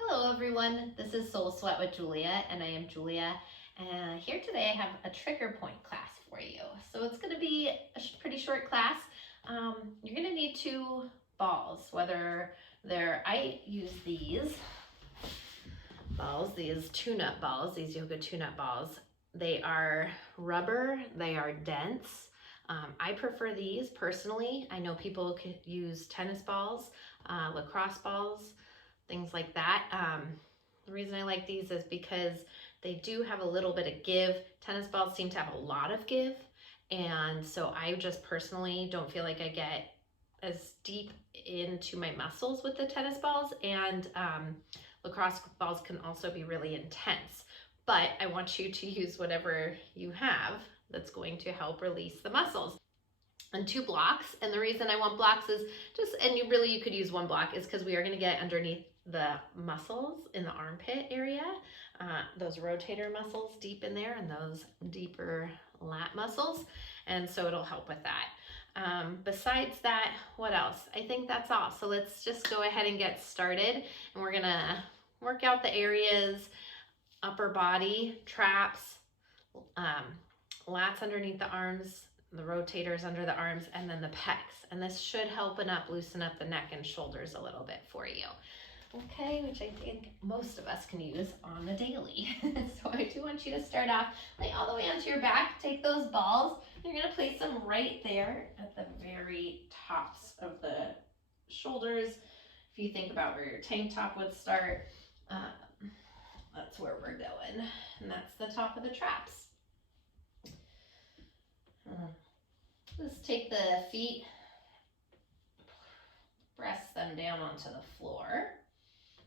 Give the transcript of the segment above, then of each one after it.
Hello everyone, this is Soul Sweat with Julia, and I am Julia. And here today I have a trigger point class for you. So it's going to be a pretty short class. You're going to need two balls, whether I use these balls, these tune-up balls, these yoga tune-up balls. They are rubber, they are dense. I prefer these personally. I know people could use tennis balls, lacrosse balls, things like that. The reason I like these is because they do have a little bit of give. Tennis balls seem to have a lot of give, and so I just personally don't feel like I get as deep into my muscles with the tennis balls, and lacrosse balls can also be really intense. But I want you to use whatever you have that's going to help release the muscles. And 2 blocks, and the reason I want blocks is you could use 1 block, is because we are going to get underneath the muscles in the armpit area, those rotator muscles deep in there, and those deeper lat muscles, and so it'll help with that. Besides that, what else? I think that's all. So let's just go ahead and get started, and we're gonna work out the areas: upper body, traps, lats underneath the arms, the rotators under the arms, and then the pecs. And this should loosen up the neck and shoulders a little bit for you. Okay, which I think most of us can use on the daily. So I do want you to start off, lay all the way onto your back, take those balls, you're gonna place them right there at the very tops of the shoulders. If you think about where your tank top would start, that's where we're going. And that's the top of the traps. Just take the feet, press them down onto the floor.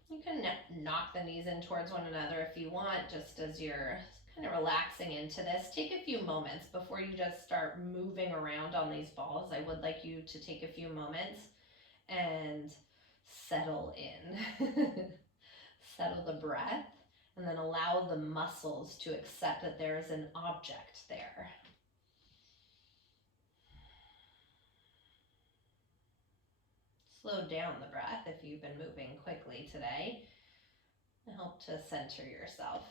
You can knock the knees in towards one another if you want, just as you're kind of relaxing into this. Take a few moments before you just start moving around on these balls. I would like you to take a few moments and settle in. Settle the breath, and then allow the muscles to accept that there is an object there. Slow down the breath if you've been moving quickly today. Help to center yourself.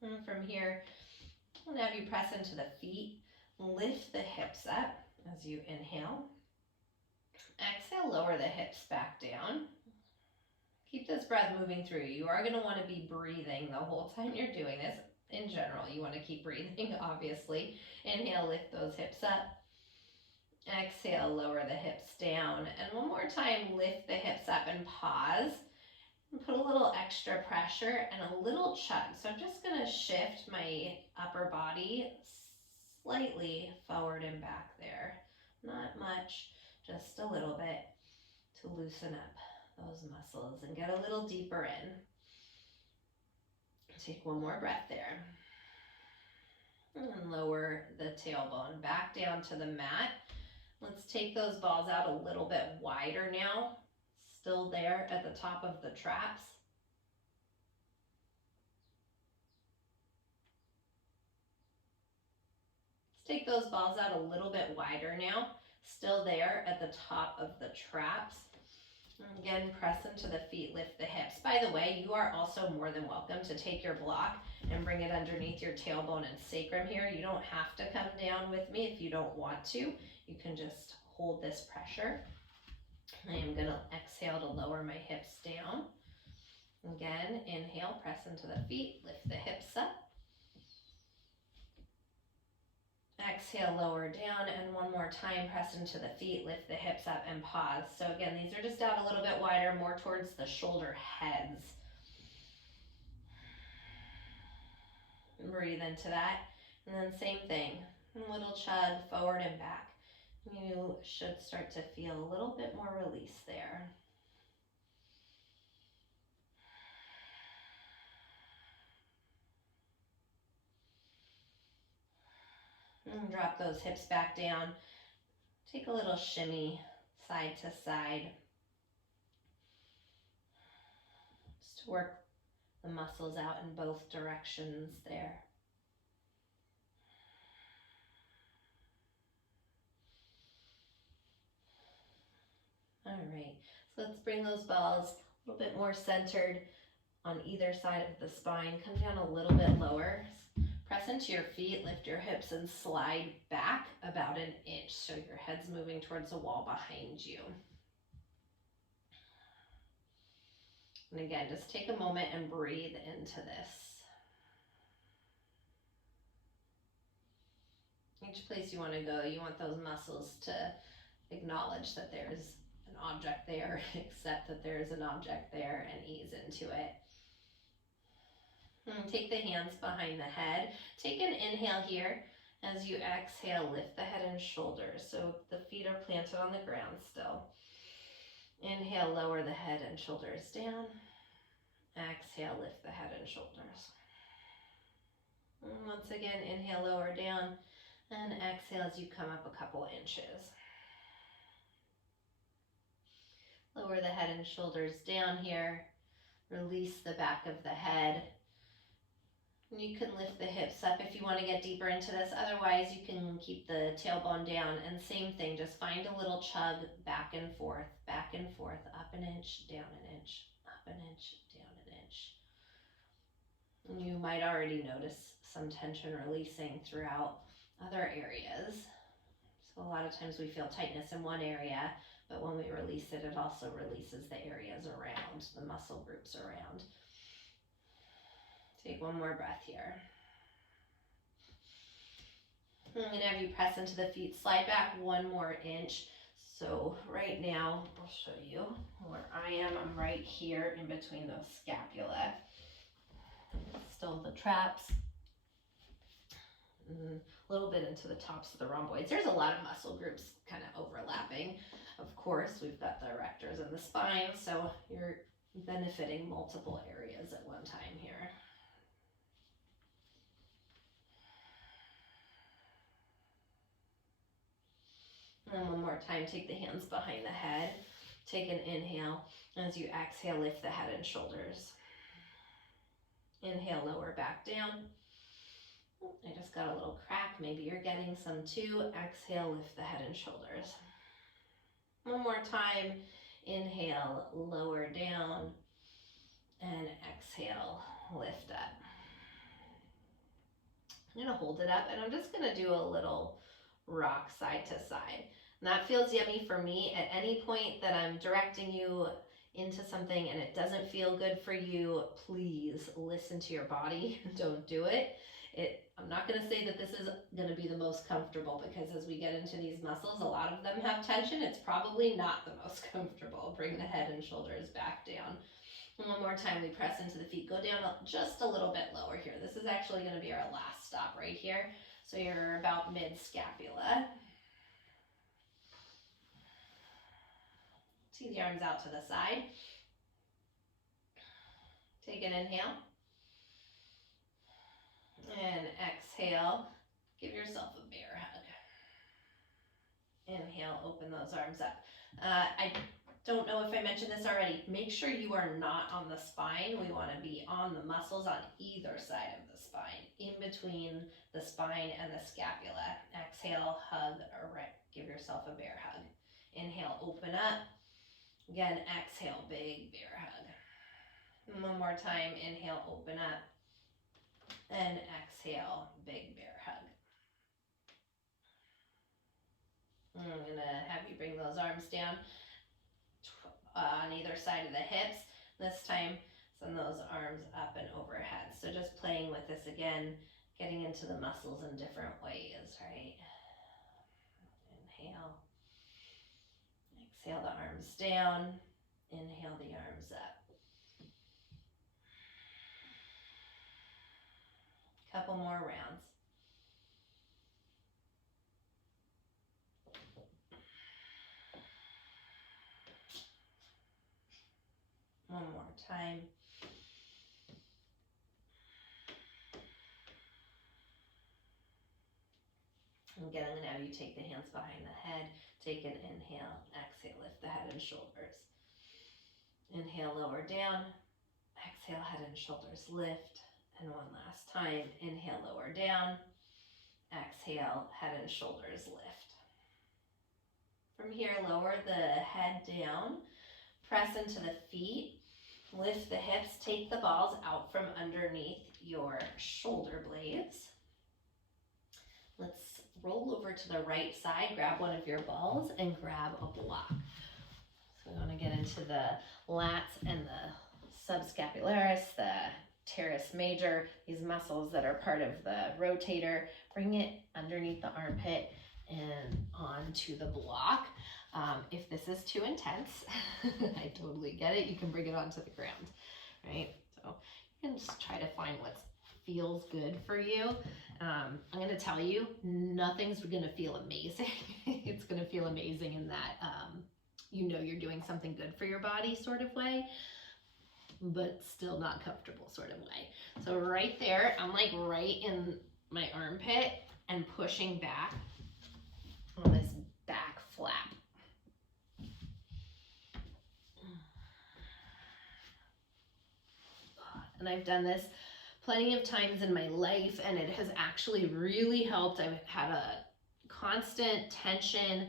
And from here, I'm going to have you press into the feet. Lift the hips up as you inhale. Exhale, lower the hips back down. Keep this breath moving through you. You are going to want to be breathing the whole time you're doing this. In general, you want to keep breathing, obviously. Inhale, lift those hips up. Exhale, lower the hips down. And one more time, lift the hips up and pause. And put a little extra pressure and a little chug. So I'm just going to shift my upper body slightly forward and back there. Not much, just a little bit to loosen up those muscles and get a little deeper in. Take one more breath there. And lower the tailbone back down to the mat. Let's take those balls out a little bit wider now. Still there at the top of the traps. Let's take those balls out a little bit wider now. Still there at the top of the traps. Again, press into the feet, lift the hips. By the way, you are also more than welcome to take your block and bring it underneath your tailbone and sacrum here. You don't have to come down with me if you don't want to. You can just hold this pressure. I am going to exhale to lower my hips down. Again, inhale, press into the feet, lift the hips up. Exhale, lower down, and one more time, press into the feet, lift the hips up, and pause. So again, these are just out a little bit wider, more towards the shoulder heads. Breathe into that, and then same thing, a little chug forward and back. You should start to feel a little bit more release there. And drop those hips back down. Take a little shimmy side to side. Just to work the muscles out in both directions there. All right, so let's bring those balls a little bit more centered on either side of the spine. Come down a little bit lower. Press into your feet, lift your hips, and slide back about an inch so your head's moving towards the wall behind you. And again, just take a moment and breathe into this. Each place you want to go, you want those muscles to acknowledge that there's an object there, accept that there's an object there, and ease into it. And take the hands behind the head. Take an inhale here. As you exhale, lift the head and shoulders so the feet are planted on the ground still. Inhale, lower the head and shoulders down. Exhale, lift the head and shoulders. And once again, inhale, lower down, and exhale as you come up a couple inches. Lower the head and shoulders down here. Release the back of the head. You can lift the hips up if you want to get deeper into this. Otherwise, you can keep the tailbone down. And same thing, just find a little chug back and forth, up an inch, down an inch, up an inch, down an inch. And you might already notice some tension releasing throughout other areas. So a lot of times we feel tightness in one area, but when we release it, it also releases the areas around, the muscle groups around. Take one more breath here. I'm going to have you press into the feet, slide back one more inch. So right now, I'll show you where I am. I'm right here in between those scapula. Still the traps. A little bit into the tops of the rhomboids. There's a lot of muscle groups kind of overlapping. Of course, we've got the erectors and the spine, so you're benefiting multiple areas at one time here. And one more time, take the hands behind the head. Take an inhale. As you exhale, lift the head and shoulders. Inhale, lower back down. I just got a little crack. Maybe you're getting some too. Exhale, lift the head and shoulders. One more time. Inhale, lower down. And exhale, lift up. I'm going to hold it up, and I'm just going to do a little rock side to side. And that feels yummy for me. At any point that I'm directing you into something and it doesn't feel good for you, please listen to your body. Don't do it. I'm not going to say that this is going to be the most comfortable, because as we get into these muscles, a lot of them have tension. It's probably not the most comfortable. Bring the head and shoulders back down. And one more time, we press into the feet. Go down just a little bit lower here. This is actually going to be our last stop right here. So you're about mid-scapula. Take the arms out to the side. Take an inhale. And exhale. Give yourself a bear hug. Inhale, open those arms up. I don't know if I mentioned this already. Make sure you are not on the spine. We want to be on the muscles on either side of the spine, in between the spine and the scapula. Exhale, hug, or give yourself a bear hug. Inhale, open up. Again, exhale, big bear hug. And one more time, inhale, open up. And exhale, big bear hug. I'm going to have you bring those arms down on either side of the hips. This time, send those arms up and overhead. So just playing with this again, getting into the muscles in different ways, right? Inhale. Exhale the arms down. Inhale the arms up. Couple more rounds. One more time. Again, I'm going to have you take the hands behind the head. Take an inhale. Exhale, lift the head and shoulders. Inhale, lower down. Exhale, head and shoulders lift. And one last time. Inhale, lower down. Exhale, head and shoulders lift. From here, lower the head down, press into the feet, lift the hips, take the balls out from underneath your shoulder blades. Let's roll over to the right side, grab one of your balls and grab a block. So we want to get into the lats and the subscapularis, the teres major, these muscles that are part of the rotator. Bring it underneath the armpit and onto the block. If this is too intense, I totally get it. You can bring it onto the ground, right? So you can just try to find what feels good for you. I'm going to tell you, nothing's going to feel amazing. It's going to feel amazing in that, you know, you're doing something good for your body sort of way, but still not comfortable sort of way. So right there, I'm like right in my armpit and pushing back on this back flap. And I've done this plenty of times in my life, and it has actually really helped. I've had a constant tension,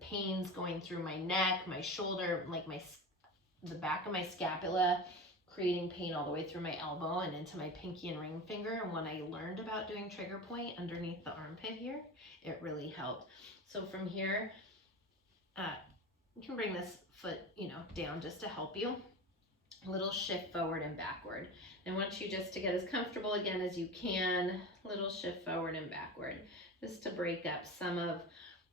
pains going through my neck, my shoulder, like the back of my scapula, creating pain all the way through my elbow and into my pinky and ring finger. And when I learned about doing trigger point underneath the armpit here, it really helped. So from here, you can bring this foot, you know, down just to help you. A little shift forward and backward. I want you just to get as comfortable again as you can. Little shift forward and backward, just to break up some of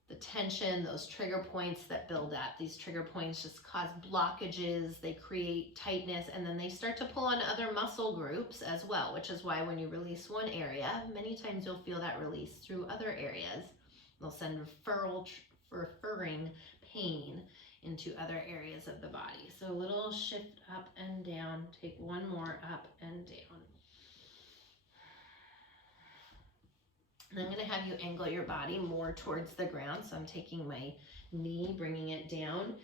the tension, those trigger points that build up. These trigger points just cause blockages, they create tightness, and then they start to pull on other muscle groups as well, which is why when you release one area, many times you'll feel that release through other areas. They'll send referring pain into other areas of the body. So a little shift up and down. Take one more up and down. And I'm going to have you angle your body more towards the ground. So I'm taking my knee, bringing it down.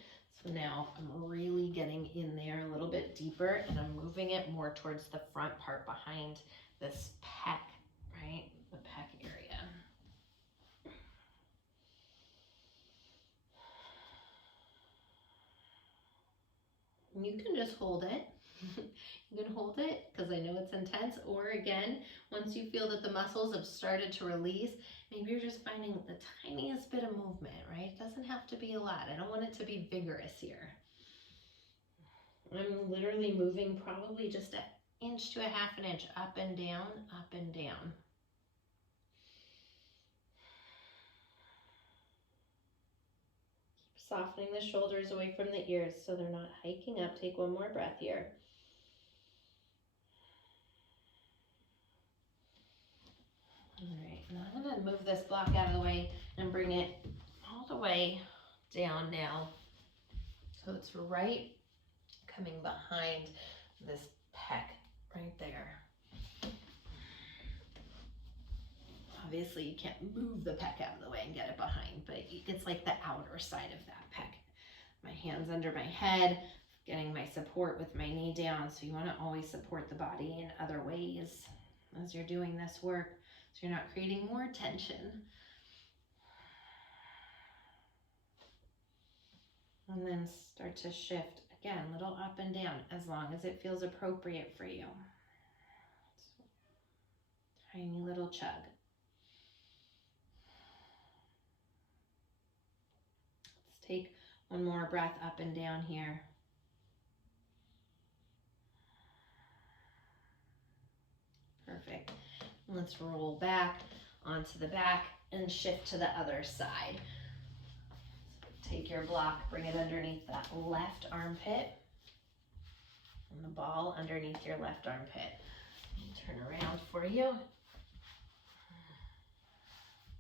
So now I'm really getting in there a little bit deeper, and I'm moving it more towards the front part behind this pec, right? The pec area. You can just hold it. You can hold it because I know it's intense. Or again, once you feel that the muscles have started to release, maybe you're just finding the tiniest bit of movement, right? It doesn't have to be a lot. I don't want it to be vigorous here. I'm literally moving probably just an inch to a half an inch up and down, up and down. Softening the shoulders away from the ears so they're not hiking up. Take one more breath here. All right, now I'm going to move this block out of the way and bring it all the way down now. So it's right coming behind this pec right there. Obviously, you can't move the pec out of the way and get it behind, but it's like the outer side of that pec. My hands under my head, getting my support with my knee down. So you want to always support the body in other ways as you're doing this work, so you're not creating more tension. And then start to shift again, little up and down, as long as it feels appropriate for you. Tiny little chug. Let's take one more breath up and down here. Perfect. Let's roll back onto the back and shift to the other side. Take your block, bring it underneath that left armpit, and the ball underneath your left armpit. Turn around for you.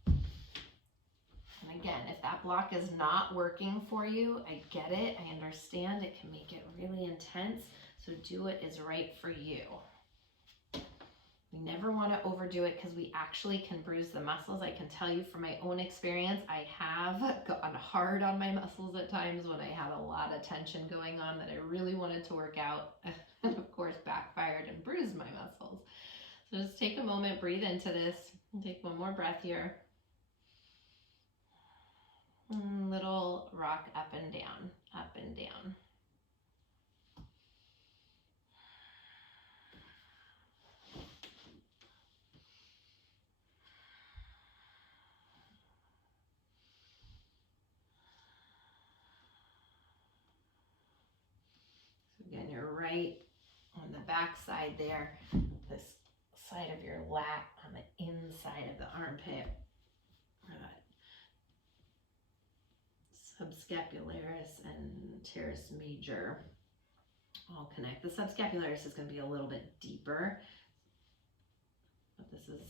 And again, if that block is not working for you, I get it, I understand, it can make it really intense, so do what is right for you. We never want to overdo it because we actually can bruise the muscles. I can tell you from my own experience, I have gone hard on my muscles at times when I had a lot of tension going on that I really wanted to work out, and of course backfired and bruised my muscles. So just take a moment, breathe into this, and take one more breath here. little rock up and down, up and down. So again, you're right on the back side there, this side of your lat on the inside of the armpit. Subscapularis and teres major all connect. The subscapularis is going to be a little bit deeper, but this is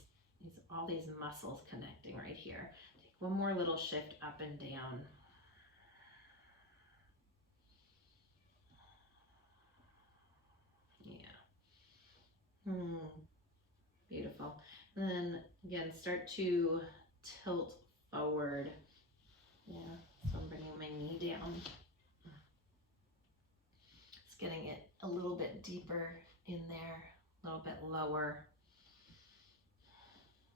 all these muscles connecting right here. Take one more little shift up and down. Yeah. Beautiful. And then again, start to tilt forward. Yeah. So I'm bringing my knee down. Just getting it a little bit deeper in there, a little bit lower.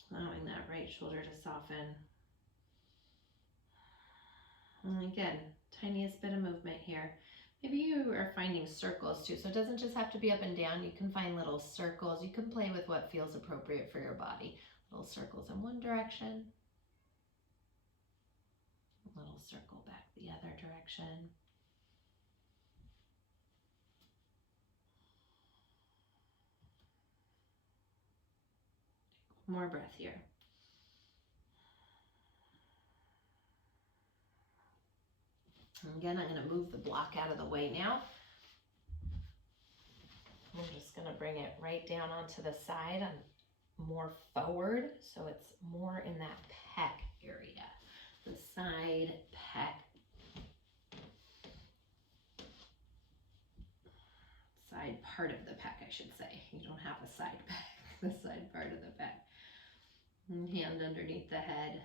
Allowing that right shoulder to soften. And again, tiniest bit of movement here. Maybe you are finding circles too, so it doesn't just have to be up and down. You can find little circles. You can play with what feels appropriate for your body. Little circles in one direction. A little circle back the other direction. More breath here. And again, I'm going to move the block out of the way now. I'm just going to bring it right down onto the side and more forward, so it's more in that pec area. The side pec. Side part of the pec, I should say. You don't have a side pec, the side part of the pec. And hand underneath the head.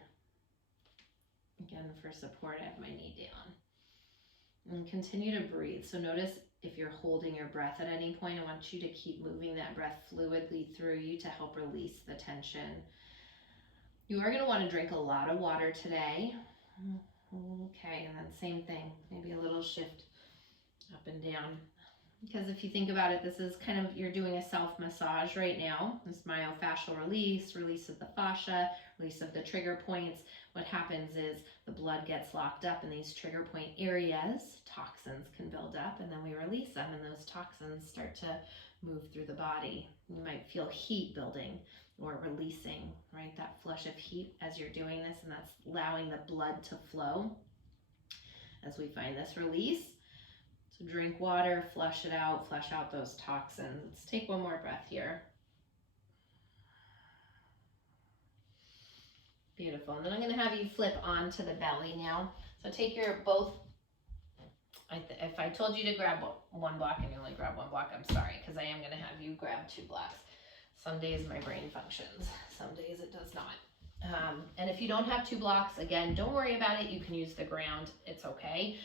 Again, for support, I have my knee down. And continue to breathe. So notice if you're holding your breath at any point, I want you to keep moving that breath fluidly through you to help release the tension. You are going to want to drink a lot of water today. Okay, and then same thing, maybe a little shift up and down. Because if you think about it, this is kind of, you're doing a self-massage right now. This myofascial release, release of the fascia, release of the trigger points. What happens is the blood gets locked up in these trigger point areas. Toxins can build up, and then we release them, and those toxins start to move through the body. You might feel heat building or releasing, right? That flush of heat as you're doing this, and that's allowing the blood to flow as we find this release. So drink water, flush out those toxins. Let's take one more breath here. Beautiful. And then I'm going to have you flip onto the belly now. So take your both, if I told you to grab one block and you only grab one block, I'm sorry, because I am going to have you grab two blocks. Some days my brain functions, some days it does not. And if you don't have two blocks, again, don't worry about it. You can use the ground. It's okay.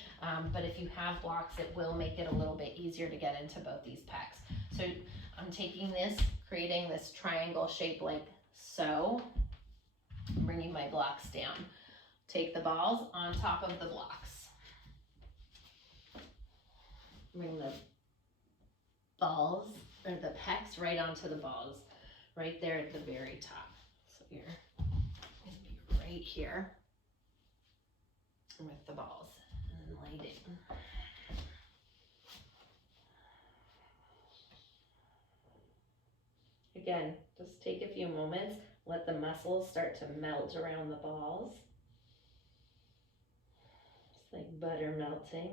But if you have blocks, it will make it a little bit easier to get into both these pecs. So I'm taking this, creating this triangle shape like so. I'm bringing my blocks down. Take the balls on top of the blocks. Bring the balls, or the pecs, right onto the balls, right there at the very top. So you're right here with the balls, and then lay down. Again, just take a few moments, let the muscles start to melt around the balls. It's like butter melting,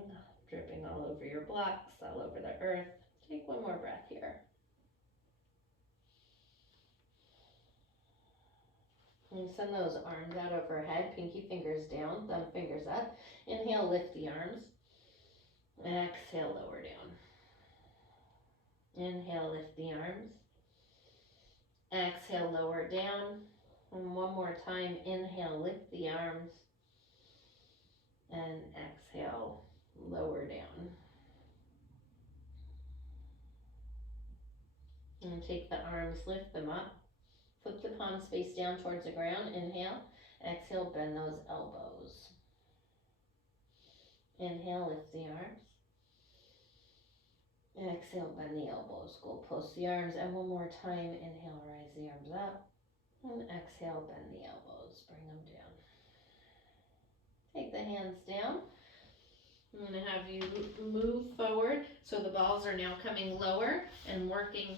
dripping all over your blocks, all over the earth. Take one more breath here. And send those arms out overhead, pinky fingers down, thumb fingers up. Inhale, lift the arms. Exhale, lower down. Inhale, lift the arms. Exhale, lower down. And one more time, inhale, lift the arms. And exhale, lower down. And take the arms, lift them up. Flip the palms face down towards the ground. Inhale. Exhale, bend those elbows. Inhale, lift the arms. Exhale, bend the elbows, goalpost the arms. And one more time, inhale, rise the arms up. And exhale, bend the elbows, bring them down. Take the hands down. I'm going to have you move forward. So the balls are now coming lower and working.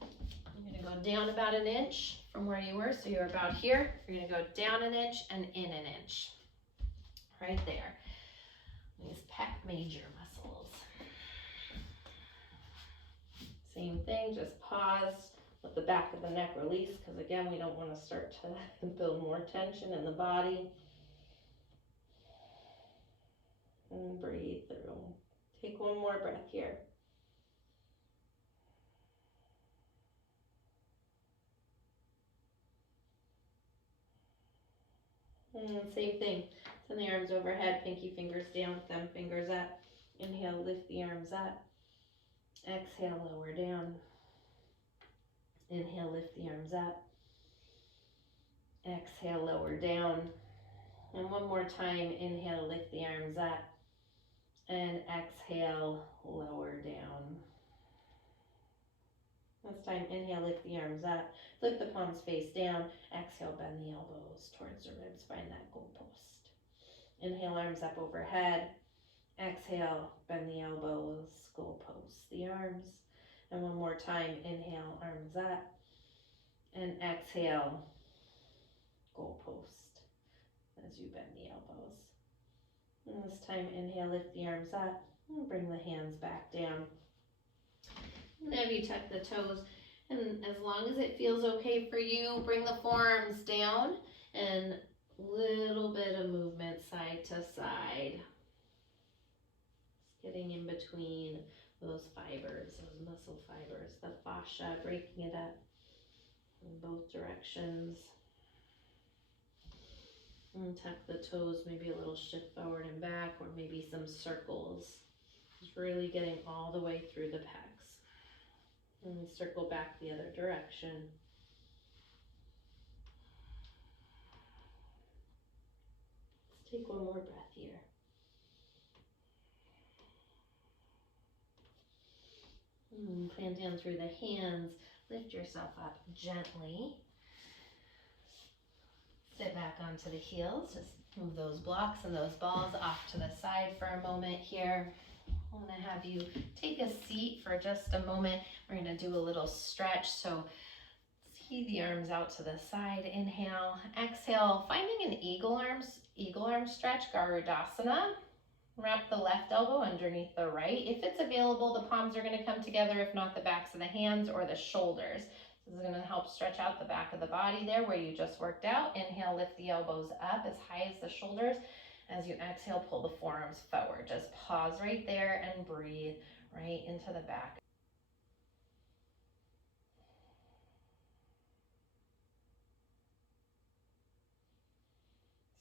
You're going to go down about an inch from where you were. So you're about here. You're going to go down an inch and in an inch. Right there. These pec major muscles. Same thing, just pause, let the back of the neck release, because again, we don't want to start to build more tension in the body. And breathe through. Take one more breath here. And same thing, send the arms overhead, pinky fingers down, thumb fingers up. Inhale, lift the arms up. Exhale, lower down. Inhale, lift the arms up. Exhale, lower down. And one more time, inhale, lift the arms up. And exhale, lower down. This time, inhale, lift the arms up. Flip the palms face down. Exhale, bend the elbows towards the ribs, find that goalpost. Inhale, arms up overhead. Exhale, bend the elbows, goalpost the arms. And one more time, inhale, arms up. And exhale, goalpost as you bend the elbows. And this time, inhale, lift the arms up and bring the hands back down. And have you tuck the toes, and as long as it feels okay for you, bring the forearms down and little bit of movement side to side. Just getting in between those fibers, those muscle fibers, the fascia, breaking it up in both directions. And tuck the toes, maybe a little shift forward and back, or maybe some circles. Just really getting all the way through the pecs. And circle back the other direction. Let's take one more breath here. Plant down through the hands. Lift yourself up gently. Sit back onto the heels. Just move those blocks and those balls off to the side for a moment here. I want to have you take a seat for just a moment. We're going to do a little stretch. So see the arms out to the side. Inhale, exhale, finding an eagle arm stretch, Garudasana. Wrap the left elbow underneath the right. If it's available, the palms are going to come together. If not, the backs of the hands or the shoulders. This is going to help stretch out the back of the body there where you just worked out. Inhale, lift the elbows up as high as the shoulders. As you exhale, pull the forearms forward. Just pause right there and breathe right into the back.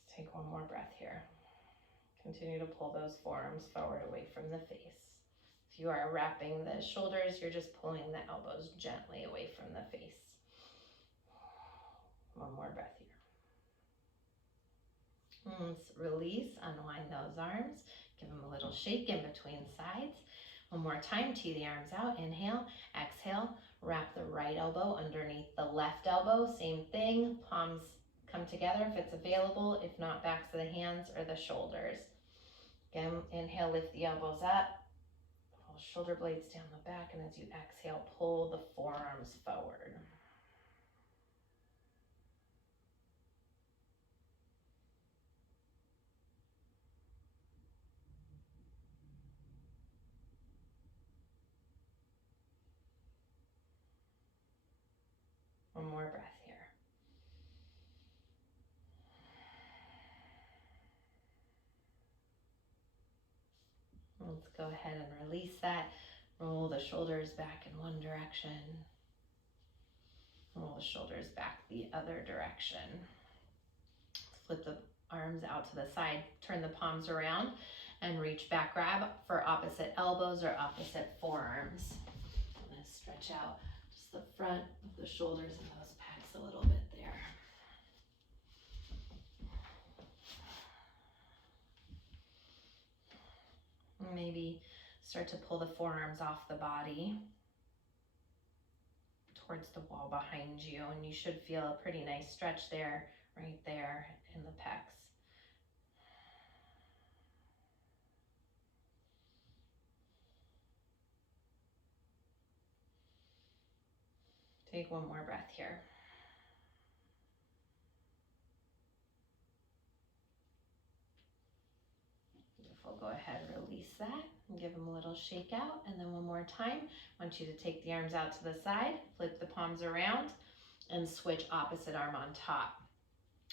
Let's take one more breath here. Continue to pull those forearms forward away from the face. If you are wrapping the shoulders, you're just pulling the elbows gently away from the face. One more breath here. Let's release, unwind those arms. Give them a little shake in between sides. One more time, tee the arms out. Inhale, exhale, wrap the right elbow underneath the left elbow. Same thing, palms come together if it's available. If not, backs of the hands or the shoulders. Again, inhale, lift the elbows up. Pull shoulder blades down the back, and as you exhale, pull the forearms forward. One more breath here. Let's go ahead and release that. Roll the shoulders back in one direction. Roll the shoulders back the other direction. Flip the arms out to the side. Turn the palms around and reach back. Grab for opposite elbows or opposite forearms. I'm going to stretch out just the front of the shoulders and those pecs a little bit there. Maybe start to pull the forearms off the body towards the wall behind you, and you should feel a pretty nice stretch there, right there in the pecs. Take one more breath here. Beautiful. Go ahead, release that and give them a little shake out. And then one more time, I want you to take the arms out to the side, flip the palms around, and switch opposite arm on top.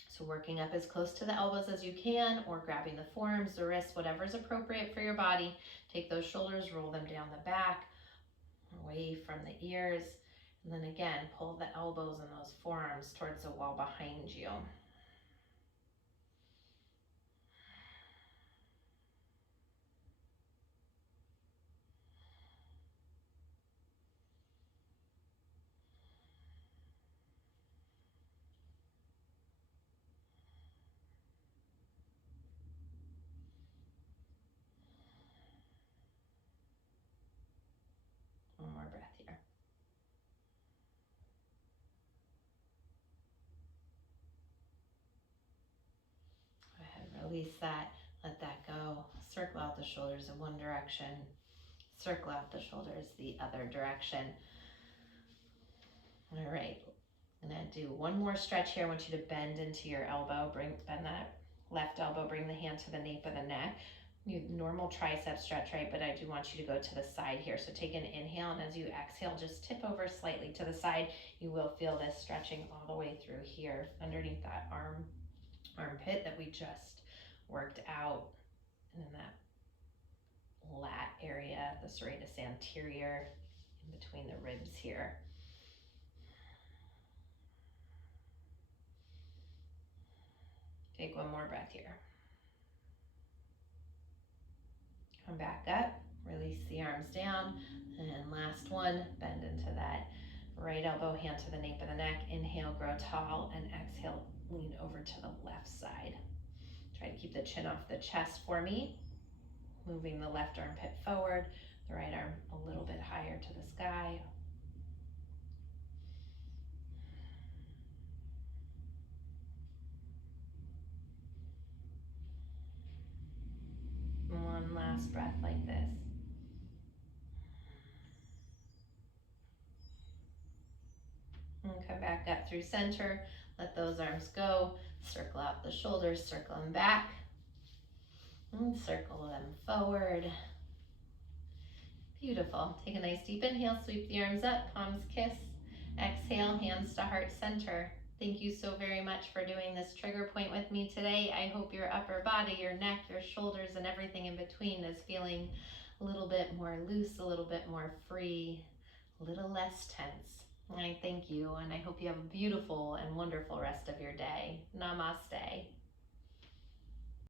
So working up as close to the elbows as you can, or grabbing the forearms, the wrists, whatever is appropriate for your body. Take those shoulders, roll them down the back, away from the ears. And then again, pull the elbows and those forearms towards the wall behind you. One more breath here. Go ahead, release that, let that go. Circle out the shoulders in one direction. Circle out the shoulders the other direction. All right, I'm gonna do one more stretch here. I want you to bend into your elbow, bend that left elbow, bring the hand to the nape of the neck. You normal tricep stretch, right? But I do want you to go to the side here. So take an inhale, and as you exhale, just tip over slightly to the side. You will feel this stretching all the way through here, underneath that armpit that we just worked out, and in that lat area, the serratus anterior, in between the ribs here. Take one more breath here. Come back up, release the arms down, and last one, bend into that right elbow, hand to the nape of the neck. Inhale, grow tall, and exhale, lean over to the left side. Try to keep the chin off the chest for me. Moving the left armpit forward, the right arm a little bit higher to the sky. One last breath like this. And come back up through center. Let those arms go. Circle out the shoulders, circle them back. And circle them forward. Beautiful. Take a nice deep inhale, sweep the arms up, palms kiss. Exhale, hands to heart center. Thank you so very much for doing this trigger point with me today. I hope your upper body, your neck, your shoulders, and everything in between is feeling a little bit more loose, a little bit more free, a little less tense. I thank you, and I hope you have a beautiful and wonderful rest of your day. Namaste.